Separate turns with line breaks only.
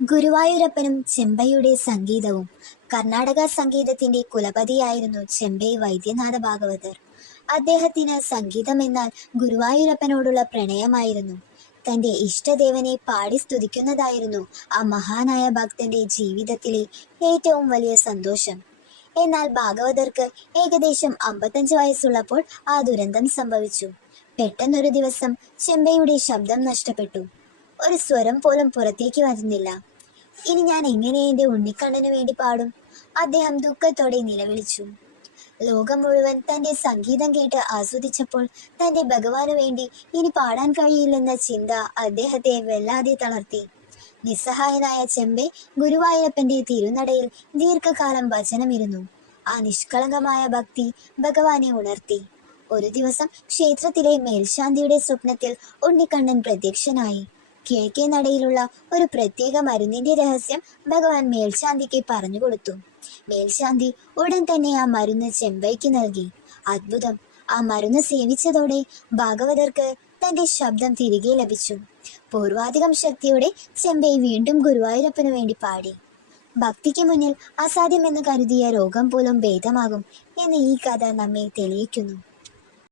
ഗുരുവായൂരപ്പനും ചെമ്പയുടെ സംഗീതവും കർണാടക സംഗീതത്തിന്റെ കുലപതിയായിരുന്നു ചെമ്പൈ വൈദ്യനാഥ ഭാഗവതർ അദ്ദേഹത്തിന് സംഗീതം എന്നാൽ ഗുരുവായൂരപ്പനോടുള്ള പ്രണയമായിരുന്നു. തന്റെ ഇഷ്ടദേവനെ പാടി സ്തുതിക്കുന്നതായിരുന്നു ആ മഹാനായ ഭക്തന്റെ ജീവിതത്തിലെ ഏറ്റവും വലിയ സന്തോഷം. എന്നാൽ ഭാഗവതർക്ക് ഏകദേശം അമ്പത്തഞ്ച് വയസ്സുള്ളപ്പോൾ ആ ദുരന്തം സംഭവിച്ചു. പെട്ടെന്നൊരു ദിവസം ചെമ്പയുടെ ശബ്ദം നഷ്ടപ്പെട്ടു. ഒരു സ്വരം പോലും പുറത്തേക്ക് വരുന്നില്ല. ഇനി ഞാൻ എങ്ങനെ എന്റെ ഉണ്ണിക്കണ്ണന് വേണ്ടി പാടും? അദ്ദേഹം ദുഃഖത്തോടെ നിലവിളിച്ചു. ലോകം മുഴുവൻ തന്റെ സംഗീതം കേട്ട് ആസ്വദിച്ചപ്പോൾ തന്റെ ഭഗവാന് വേണ്ടി ഇനി പാടാൻ കഴിയില്ലെന്ന ചിന്ത അദ്ദേഹത്തെ വല്ലാതെ തളർത്തി. നിസ്സഹായനായ ചെമ്പെ ഗുരുവായൂരപ്പന്റെ തിരുനടയിൽ ദീർഘകാലം വചനമിരുന്നു ആ നിഷ്കളങ്കമായ ഭക്തി ഭഗവാനെ ഉണർത്തി. ഒരു ദിവസം ക്ഷേത്രത്തിലെ മേൽശാന്തിയുടെ സ്വപ്നത്തിൽ ഉണ്ണിക്കണ്ണൻ പ്രത്യക്ഷനായി. കിഴക്കേ നടയിലുള്ള ഒരു പ്രത്യേക മരുന്നിന്റെ രഹസ്യം ഭഗവാൻ മേൽശാന്തിക്ക് പറഞ്ഞു കൊടുത്തു. മേൽശാന്തി ഉടൻ തന്നെ ആ മരുന്ന് ചെമ്പൈക്ക് നൽകി. അത്ഭുതം. ആ മരുന്ന് സേവിച്ചതോടെ ഭാഗവതർക്ക് തന്റെ ശബ്ദം തിരികെ ലഭിച്ചു. പൂർവാധികം ശക്തിയോടെ ചെമ്പൈ വീണ്ടും ഗുരുവായൂരപ്പനു വേണ്ടി പാടി. ഭക്തിക്ക് മുന്നിൽ അസാധ്യമെന്ന് കരുതിയ രോഗം പോലും ഭേദമാകും എന്ന് ഈ കഥ നമ്മെ തെളിയിക്കുന്നു.